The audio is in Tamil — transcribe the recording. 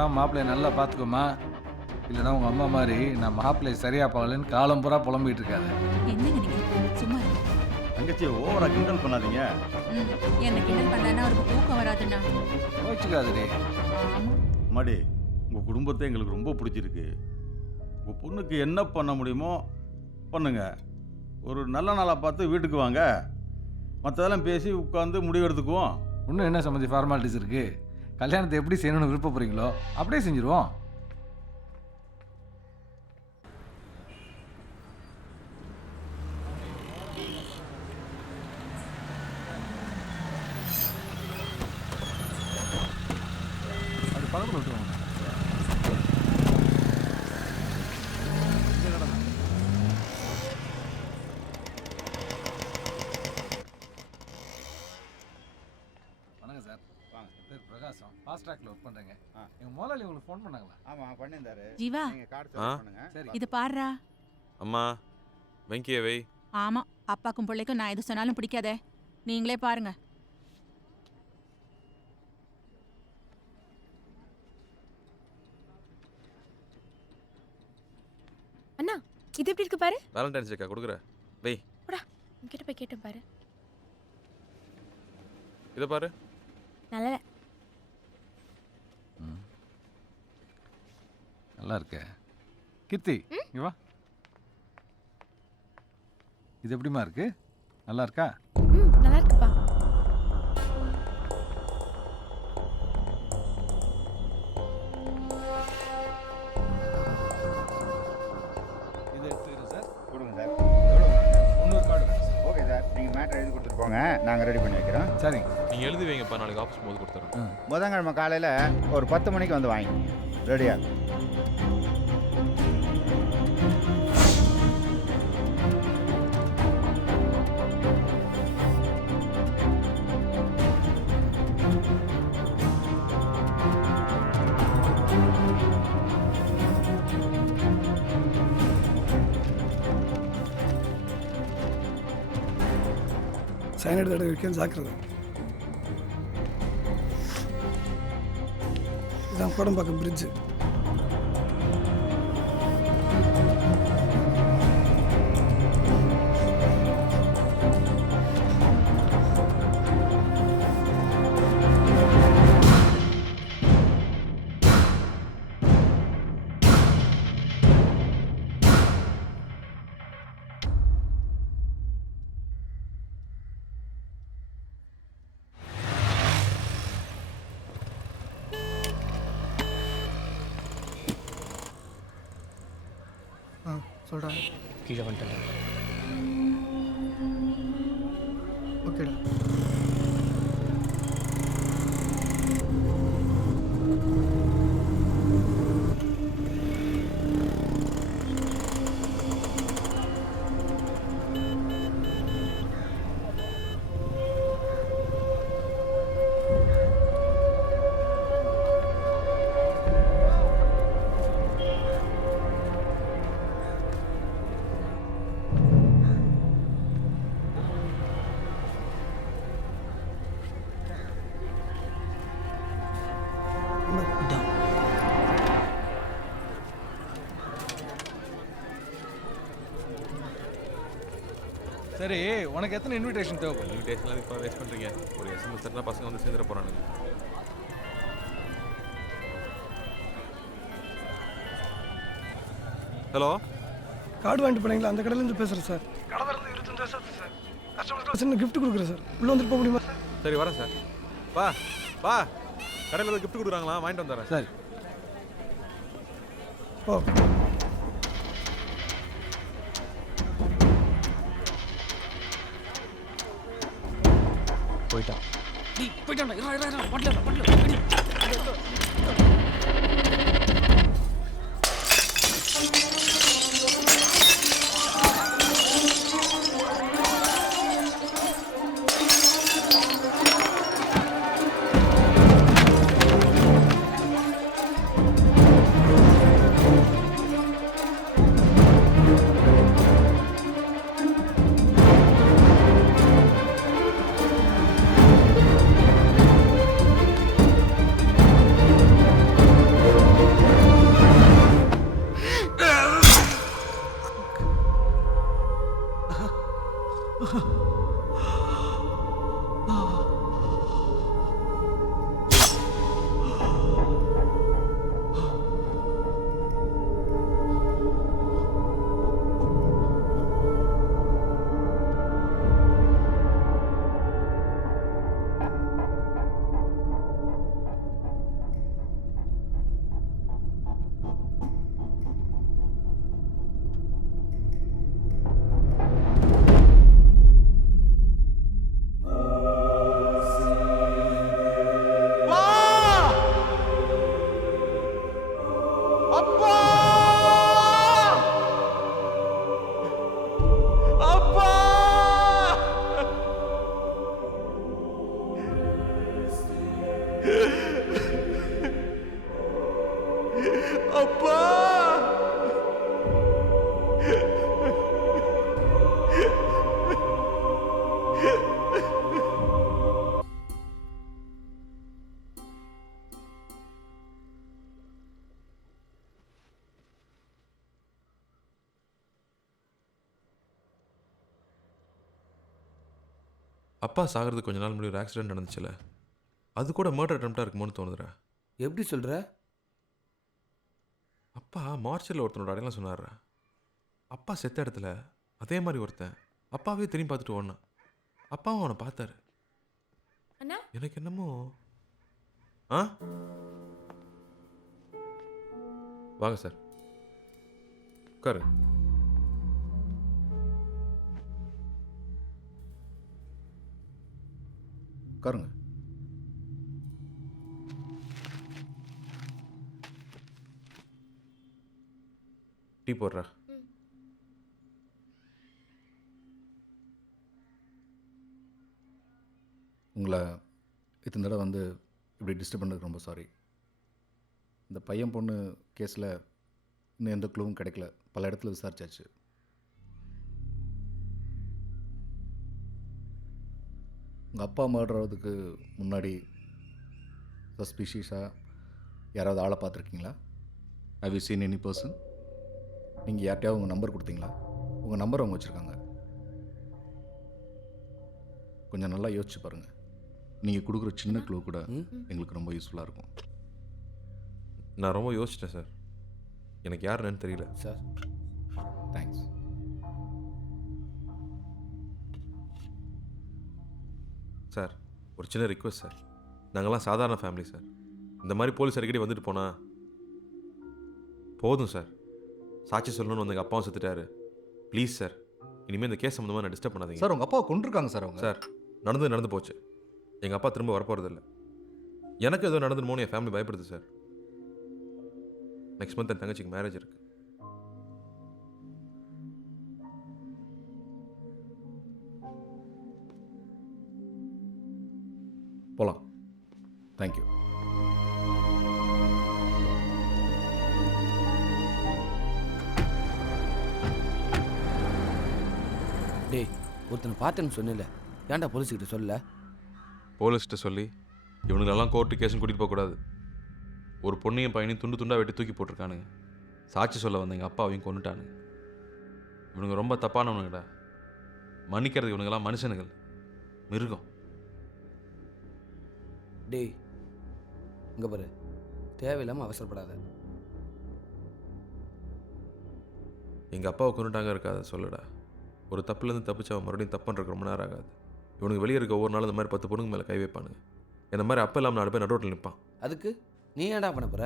கவலைப்படாமல் மாப்பிள்ளையை நல்லா பார்த்துக்கோமா. இல்லைன்னா உங்கள் அம்மா மாதிரி நான் மாப்பிள்ளையை சரியாக பார்க்கலன்னு காலம் பூரா புலம்பிகிட்டு இருக்காது. என்னங்க நீங்க சும்மா இருங்க. தங்கச்சியை ஓவரா கிண்டல் பண்ணாதீங்க. என்ன கிண்டல் பண்ணா அவருக்கு தூக்கம் வராதுண்ணா. யோசிச்சுக்காதுடி. ஆமா. அம்மாடி, உங்கள் குடும்பத்தை எங்களுக்கு ரொம்ப பிடிச்சிருக்கு. உங்கள் பொண்ணுக்கு என்ன பண்ண முடியுமோ பண்ணுங்க. ஒரு நல்ல நாளாக பார்த்து வீட்டுக்கு வாங்க. மற்றதெல்லாம் பேசி உட்காந்து முடிவெடுத்துக்குவோம். இன்னும் என்ன சம்மந்தி ஃபார்மாலிட்டிஸ் இருக்குது? கல்யாணத்தை எப்படி செய்யணும்னு விருப்பப்படுறீங்களோ அப்படியே செஞ்சுருவோம். அது பக்கத்தில் விட்டுருவோம். வணக்கம் சார். வாங்க. பேர் பிரகாசம். ஃபாஸ்ட் ட்ராக்ல ஒர்க் பண்ணுறேங்க. எங்கள் முதலாளி உங்களுக்கு ஃபோன் பண்ணாங்களா? ஆமாம், பண்ணியிருந்தாரு. ஜீவா நீங்கள் கார்டு பண்ணுங்க. சரி. இது பாருடா. அம்மா வெங்கிய வை. ஆமா, அப்பாக்கும் பிள்ளைக்கும் நான் எது சொன்னாலும் பிடிக்காதே. நீங்களே பாருங்க. அண்ணா இது எப்படி இருக்கு பாரு. வேலண்டைன்ஸ் டேக்கா கொடுக்குற வை. உன்கிட்ட போய் கேட்டேன் பாரு. இதை பாரு. நல்ல நல்லா இருக்க கீர்த்தி. இங்க வா. இது எப்படிமா இருக்கு? நல்லா இருக்கா? நல்லா இருக்குப்பா. இது எடுத்துக்கிறேன் சார். கொடுங்க சார். இன்னொரு கார்டு. ஓகே சார், நீங்கள் மேட்ரு எழுதி கொடுத்துட்டு போங்க. நாங்கள் ரெடி பண்ணி வைக்கிறோம். சரிங்க. நீங்கள் எழுதி வைங்கப்பா, நாளைக்கு ஆஃபீஸ் போது கொடுத்துறேன். புதன்கிழமை காலையில் ஒரு 10 மணிக்கு வந்து வாங்கி ரெடியா. சைனட் தடவை வைக்க ஜாக்கிரதை. இதான் கோடம்பாக்கம் பிரிட்ஜு. சொல்கிறா. கீழே வந்துட்டேன். ஓகேடா. சரி, உனக்கு எத்தனை இன்விடேஷன் தேவைப்படும்? இன்விடேஷன்லாம் இப்போ வேஸ்ட் பண்ணுறீங்க. ஒரு எஸ்எம்எஸ் தட்டினா பசங்க வந்து சேர்ந்துட போகிறானுங்க. ஹலோ, கார்டு வாங்கிட்டு போனீங்களா? அந்த கடையிலேருந்து பேசுகிறேன் சார். கடை இருந்து 25 வருஷம் சார். கஸ்டமருக்கு சின்ன கிஃப்ட் கொடுக்குறேன் சார். உள்ளே வந்துட்டு போக முடியுமா சார்? சரி வரேன் சார். வா வா, கடையில் ஏதோ கிஃப்ட் கொடுக்குறாங்களா, வாங்கிட்டு வந்துடுறேன். சரி. ஓ போயிட்டான். அப்பா அப்பா சாகிறதுக்கு கொஞ்ச நாள் முன்னாடி ஒரு ஆக்சிடென்ட் நடந்துச்சுல, அது கூட மர்டர் அட்டெம்ப்டாக இருக்குமோன்னு தோணுதுடா. எப்படி சொல்கிற? அப்பா மார்ச்சரில் ஒருத்தனோட அடையாளம் சொன்னார்ரா. அப்பா செத்த இடத்துல அதே மாதிரி ஒருத்தன் அப்பாவே திரும்பி பார்த்துட்டு ஓடினான். அப்பாவும் அவனை பார்த்தாரு. அண்ணா எனக்கு என்னமோ ஆ வாங்க சார், உட்காரு. உட்காருங்க. டீ போடுறா. உங்களை இத்தனை தடவை வந்து இப்படி டிஸ்டர்ப் பண்ணதுக்கு ரொம்ப சாரி. இந்த பையன் பொண்ணு கேஸில் இன்னும் எந்த க்ளூவும் கிடைக்கல. பல இடத்துல விசாரிச்சாச்சு. உங்கள் அப்பா மர்டர் ஆகிறதுக்கு முன்னாடி சஸ்பிஷியஸாக யாராவது ஆளை பார்த்துருக்கீங்களா? How you seen any person? நீங்கள் யார்கிட்டயாவது உங்கள் நம்பர் கொடுத்தீங்களா? உங்கள் நம்பர் அவங்க வச்சுருக்காங்க. கொஞ்சம் நல்லா யோசிச்சு பாருங்கள். நீங்கள் கொடுக்குற சின்ன க்ளூ கூட எங்களுக்கு ரொம்ப யூஸ்ஃபுல்லாக இருக்கும். நான் ரொம்ப யோசிச்சிட்டேன் சார். எனக்கு யாருன்னு தெரியல சார். தேங்க்ஸ். சார், ஒரு சின்ன ரிக்வெஸ்ட் சார். நாங்கள்லாம் சாதாரண ஃபேமிலி சார். இந்த மாதிரி போலீஸ் அடிக்கடி வந்துட்டு போனால் போதும் சார். சாட்சி சொல்லணும்னு வந்து எங்கள் அப்பாவும் செத்துட்டாரு. ப்ளீஸ் சார், இனிமேல் இந்த கேஸ் சம்மந்தமாக நான் டிஸ்டர்ப் பண்ணாதீங்க சார். உங்கள் அப்பாவை கொண்டிருக்காங்க சார் அவங்க. சார், நடந்து போச்சு. எங்கள் அப்பா திரும்ப வரப்போகிறதில்ல. எனக்கு ஏதோ நடந்துடுமோன்னு என் ஃபேமிலி பயப்படுது சார். நெக்ஸ்ட் மந்த் என் தங்கச்சிக்கு மேரேஜ் இருக்குது. போகலாம். தேங்க்யூ. டேய், ஒருத்தனை பார்த்தேன்னு சொன்னல, ஏன்டா போலீஸ்கிட்ட சொல்லல? போலீஸ்கிட்ட சொல்லி இவனுங்களெல்லாம் கோர்ட்டு கேஸும் கூட்டிகிட்டு போகக்கூடாது. ஒரு பொண்ணையும் பையனையும் துண்டு துண்டாக வெட்டி தூக்கி போட்டிருக்கானுங்க. சாட்சி சொல்ல வந்த எங்கள் அப்பாவையும் கொண்டுட்டானுங்க. இவனுங்க ரொம்ப தப்பானவனுங்கடா. மன்னிக்கிறது இவனுங்கெல்லாம் மனுஷனுங்கள், மிருகம். டேய், இங்கே பாரு, தேவையில்லாமல் அவசரப்படாத. எங்கள் அப்பாவை கொண்டுட்டாங்க இருக்காத சொல்லுடா. ஒரு தப்புலேருந்து தப்பிச்சு அவன் மறுபடியும் தப்பு பண்ணுறதுக்கு ரொம்ப நேரம் ஆகாது. இவனுக்கு வெளியே இருக்க ஒவ்வொரு நாள் இந்த மாதிரி 10 பொண்ணுங்க மேலே கை வைப்பானுங்க. இந்த மாதிரி அப்போ இல்லாமல் 4 பேர் நடுரோட்டில் நிற்பான். அதுக்கு நீ ஏன்டா பண்ண போகிற?